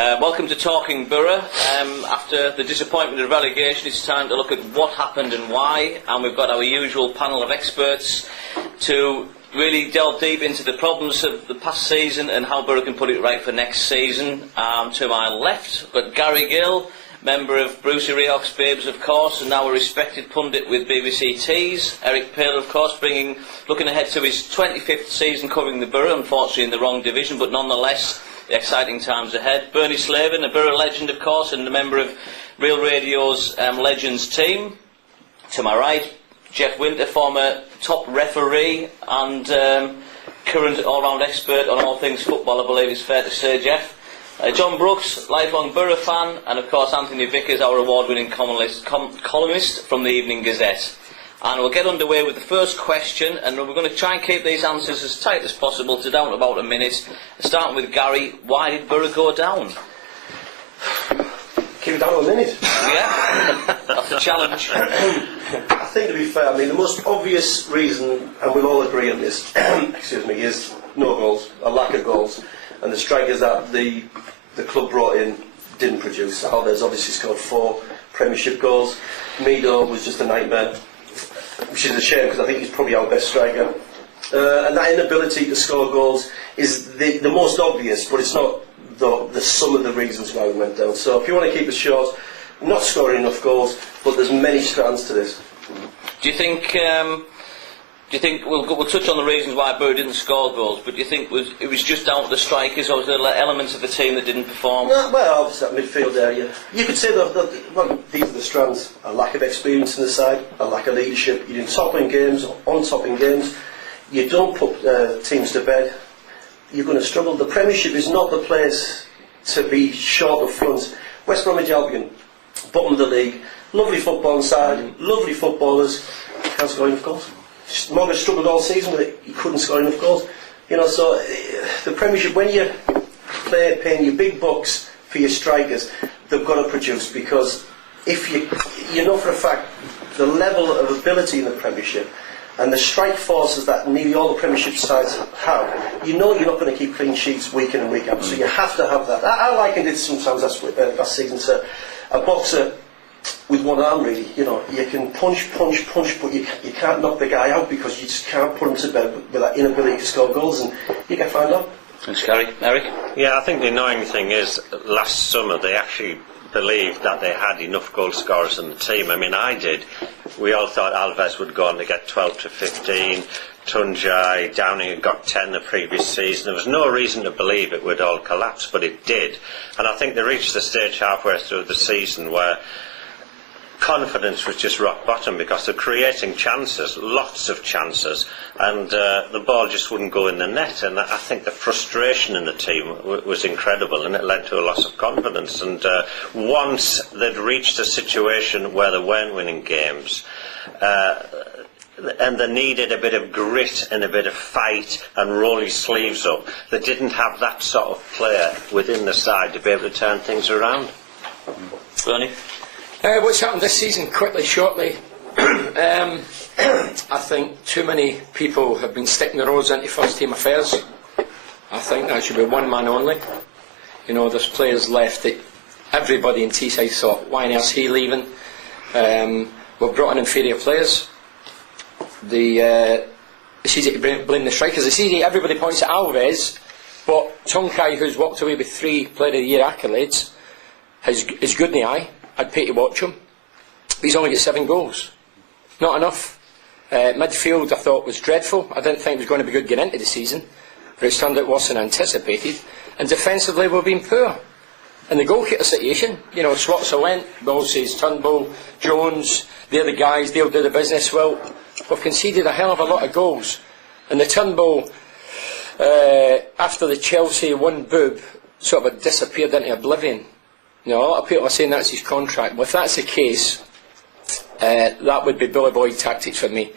Welcome to Talking Boro. After the disappointment of relegation, it's time to look at what happened and why, and we've got our usual panel of experts to really delve deep into the problems of the past season and how Boro can put it right for next season. To my left, we've got Gary Gill, member of Brucey Rehawks Babes, of course, and now a respected pundit with BBC Tees. Eric Pale, of course, looking ahead to his 25th season covering the Boro, unfortunately in the wrong division, but nonetheless, the exciting times ahead. Bernie Slavin, a Boro legend, of course, and a member of Real Radio's Legends team. To my right, Jeff Winter, former top referee and current all-round expert on all things football, I believe it's fair to say, Jeff. John Brooks, lifelong Boro fan, and of course Anthony Vickers, our award-winning columnist from the Evening Gazette. And we'll get underway with the first question, and we're going to try and keep these answers as tight as possible to down to about a minute. Starting with Gary, why did Boro go down? Keep it down a minute. Yeah, that's a challenge. I think, to be fair, the most obvious reason, and we'll all agree on this, excuse me, is no goals, a lack of goals. And the strikers that the club brought in didn't produce. Alves obviously scored 4 Premiership goals. Mido was just a nightmare, which is a shame because I think he's probably our best striker. And that inability to score goals is the most obvious, but it's not the sum of the reasons why we went down. So if you want to keep it short, not scoring enough goals, but there's many strands to this. Do you think we'll touch on the reasons why Boro didn't score goals, but do you think it was just down to the strikers, or was there elements of the team that didn't perform? No, well, obviously that midfield area. You could say that these are the strands: a lack of experience in the side, a lack of leadership. You do topping games, on topping games. You don't put teams to bed, you're going to struggle. The Premiership is not the place to be short of front. West Bromwich Albion, bottom of the league, lovely football side, lovely footballers, can't score enough goals. Morgan struggled all season with it, he couldn't score enough goals. So the Premiership, when you're paying your big bucks for your strikers, they've got to produce, because if you know for a fact the level of ability in the Premiership and the strike forces that nearly all the Premiership sides have, you're not going to keep clean sheets week in and week out. So you have to have that. I likened it sometimes last season to a boxer with one arm, really. You can punch, but you can't knock the guy out because you just can't put him to bed with that inability to score goals, and you get found out. Thanks, Gary. Eric? Yeah, I think the annoying thing is, last summer they actually believed that they had enough goal scorers in the team. I did. We all thought Alves would go on to get 12 to 15. Tunjai, Downing had got 10 the previous season. There was no reason to believe it would all collapse, but it did. And I think they reached the stage halfway through the season where confidence was just rock bottom, because they're creating chances, lots of chances, and the ball just wouldn't go in the net. And I think the frustration in the team was incredible, and it led to a loss of confidence. And once they'd reached a situation where they weren't winning games, and they needed a bit of grit and a bit of fight and roll his sleeves up, they didn't have that sort of player within the side to be able to turn things around. Bernie? What's happened this season, quickly, shortly, I think too many people have been sticking their nose into first team affairs. I think that should be one man only. There's players left that everybody in Teesside thought, why on earth is he leaving? We've brought in inferior players. It's easy to blame the strikers. It's easy, everybody points at Alves, but Tunjai, who's walked away with 3 Player of the Year accolades, is good in the eye. I'd pay to watch him. He's only got 7 goals. Not enough. Midfield I thought was dreadful. I didn't think it was going to be good getting into the season, but it's turned out worse than anticipated. And defensively we've been poor. And the goalkeeper situation, Swatzer went, Ball says Turnbull, Jones, they're the guys, they'll do the business. Well, we've conceded a hell of a lot of goals. And the Turnbull, after the Chelsea one boob, sort of disappeared into oblivion. A lot of people are saying that's his contract. Well, if that's the case, that would be Billy Boy tactics for me.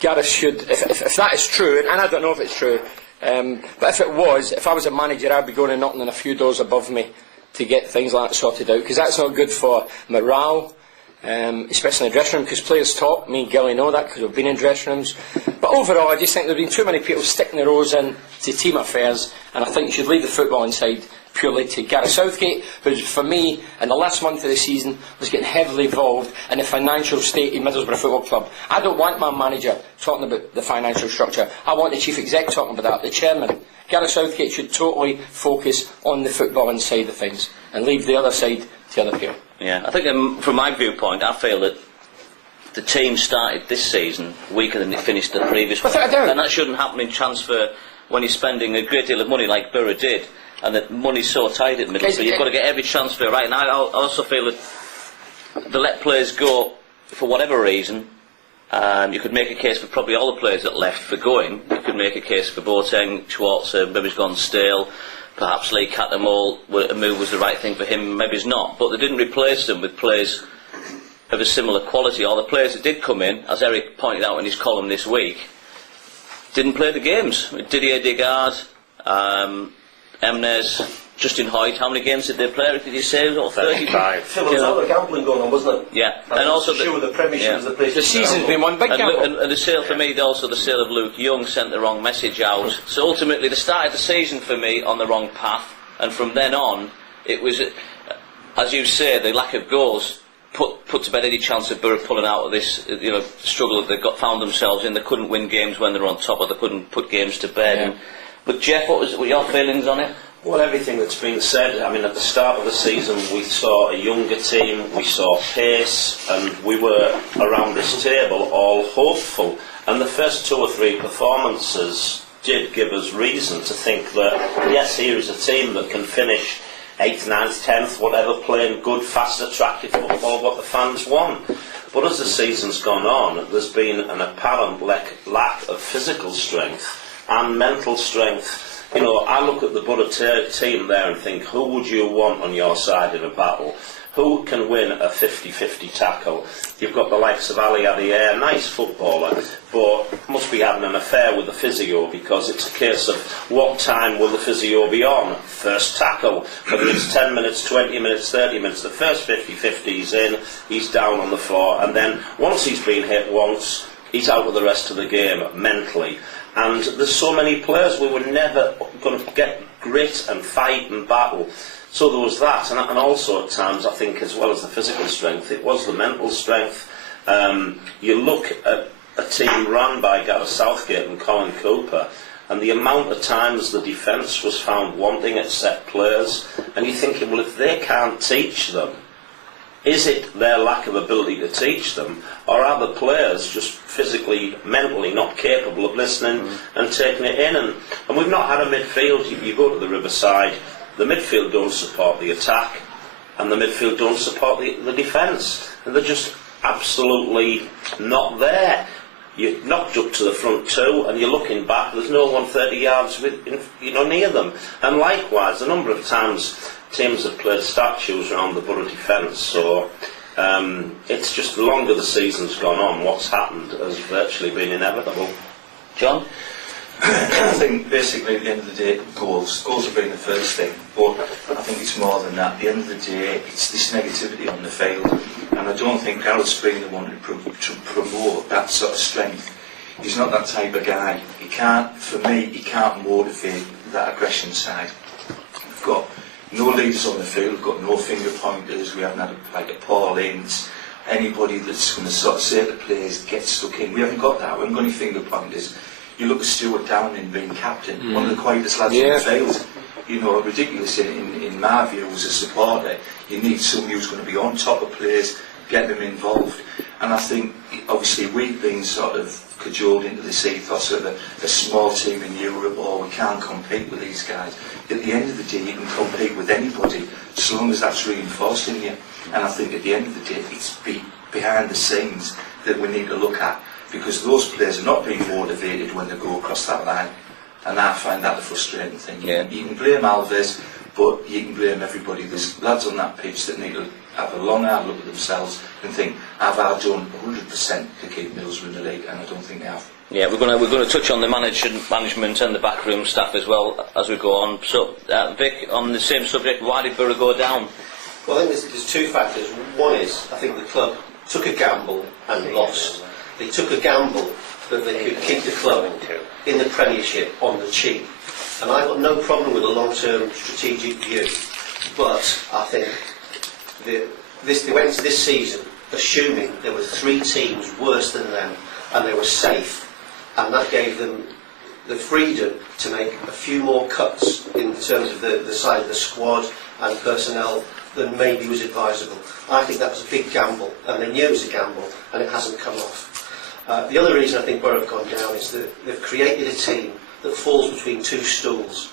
Gareth should, if that is true, and I don't know if it's true, but if it was, if I was a manager, I'd be going and knocking on a few doors above me to get things like that sorted out, because that's not good for morale, especially in the dressing room, because players talk. Me and Gilly know that because we've been in dressing rooms. But overall, I just think there have been too many people sticking their nose in to team affairs, and I think you should leave the footballing side purely to Gareth Southgate, who, for me, in the last month of the season, was getting heavily involved in the financial state of Middlesbrough Football Club. I don't want my manager talking about the financial structure. I want the chief exec talking about that, the chairman. Gareth Southgate should totally focus on the footballing side of things and leave the other side to other people. Yeah, I think from my viewpoint, I feel that the team started this season weaker than it finished the previous one. And that shouldn't happen in transfer when you're spending a great deal of money like Boro did, and the money's so tight at Middlesbrough. You've got to get every transfer right. And I also feel that they let players go for whatever reason. You could make a case for probably all the players that left for going. You could make a case for Boateng, Schwarzer, maybe he's gone stale. Perhaps Lee Cattermole, a move was the right thing for him, maybe it's not. But they didn't replace them with players of a similar quality, or the players that did come in, as Eric pointed out in his column this week, didn't play the games. Didier Digard, Emnes, Justin Hoyt, how many games did they play? Did you say? 35. Phil, there was all the gambling going on, wasn't it? Yeah, and also the Premiership was the place. The season's been one big gamble. And the sale for me, also the sale of Luke Young sent the wrong message out. So ultimately, they started the season for me on the wrong path, and from then on, it was, as you say, the lack of goals put to bed any chance of Boro pulling out of this struggle that they found themselves in. They couldn't win games when they were on top, or they couldn't put games to bed. Yeah. But Jeff, what were your feelings on it? Well, everything that's been said. I mean, at the start of the season, we saw a younger team, we saw pace, and we were around this table all hopeful. And the first 2 or 3 performances did give us reason to think that, yes, here is a team that can finish 8th, 9th, 10th, whatever, playing good, fast, attractive football, what the fans want. But as the season's gone on, there's been an apparent lack of physical strength and mental strength. You know, I look at the Boro team there and think, who would you want on your side in a battle? Who can win a 50-50 tackle? You've got the likes of Ali Adier, nice footballer, but must be having an affair with the physio, because it's a case of what time will the physio be on? First tackle, whether it's 10 minutes, 20 minutes, 30 minutes, the first 50-50 he's in, he's down on the floor, and then once he's been hit once, he's out of the rest of the game mentally. And there's so many players, we were never going to get grit and fight and battle. So there was that, and also at times, I think, as well as the physical strength, it was the mental strength. You look at a team run by Gareth Southgate and Colin Cooper, and the amount of times the defence was found wanting at set players, and you're thinking, well, if they can't teach them, is it their lack of ability to teach them, or are the players just physically, mentally not capable of listening and taking it in? And we've not had a midfield. You go to the Riverside, the midfield don't support the attack, and the midfield don't support the defence, and they're just absolutely not there. You're knocked up to the front 2, and you're looking back, there's no one 30 yards near them. And likewise, a number of times teams have played statues around the Boro defence, so it's just the longer the season's gone on, what's happened has virtually been inevitable. John? I think basically at the end of the day, goals have been the first thing, but I think it's more than that. At the end of the day, it's this negativity on the field, and I don't think Gareth's been the one to promote that sort of strength. He's not that type of guy. He can't motivate that aggression side. We've got no leaders on the field, we've got no finger pointers, we haven't had a Paul Ince, anybody that's going to sort of say to players, get stuck in. We haven't got that, we haven't got any finger pointers. You look at Stuart Downing being captain, one of the quietest lads on the field. You know, ridiculous in my view as a supporter. You need somebody who's going to be on top of players, get them involved. And I think, obviously, we've been sort of cajoled into this ethos of a small team in Europe, or we can't compete with these guys. At the end of the day, you can compete with anybody, so long as that's reinforced in you. And I think at the end of the day, it's behind the scenes that we need to look at, because those players are not being motivated when they go across that line, and I find that the frustrating thing. Yeah. You can blame Alves, but you can blame everybody. There's lads on that pitch that need to have a long hard look at themselves and think, have I done 100% to keep Middlesbrough in the league? And I don't think they have. Yeah, we're going to touch on the management and the backroom staff as well as we go on. So, Vic, on the same subject, why did Boro go down? Well, I think there's 2 factors. One is, I think the club took a gamble and lost. They took a gamble that they could keep the club in the Premiership on the cheap. And I've got no problem with a long-term strategic view, but I think they went into this season assuming there were 3 teams worse than them, and they were safe, and that gave them the freedom to make a few more cuts in terms of the size of the squad and personnel than maybe was advisable. I think that was a big gamble, and they knew it was a gamble, and it hasn't come off. The other reason I think Boro have gone down is that they've created a team that falls between 2 stools.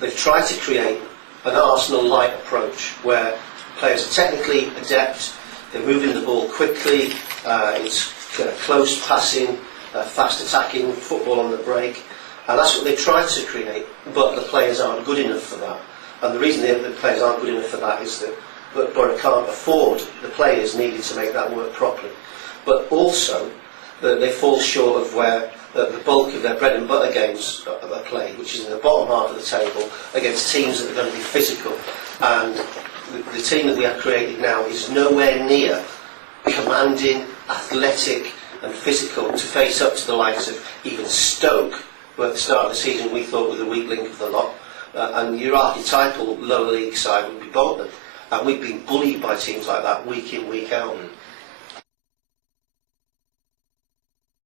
They've tried to create an Arsenal-like approach where players are technically adept, they're moving the ball quickly, it's close passing, fast attacking, football on the break, and that's what they've tried to create, but the players aren't good enough for that. And the reason the players aren't good enough for that is that Boro can't afford the players needed to make that work properly. But also, that they fall short of where the bulk of their bread and butter games are played, which is in the bottom half of the table against teams that are going to be physical. And the team that we have created now is nowhere near commanding, athletic and physical to face up to the likes of even Stoke, who at the start of the season we thought were the weak link of the lot. And your archetypal lower league side would be Bolton. And we've been bullied by teams like that week in, week out.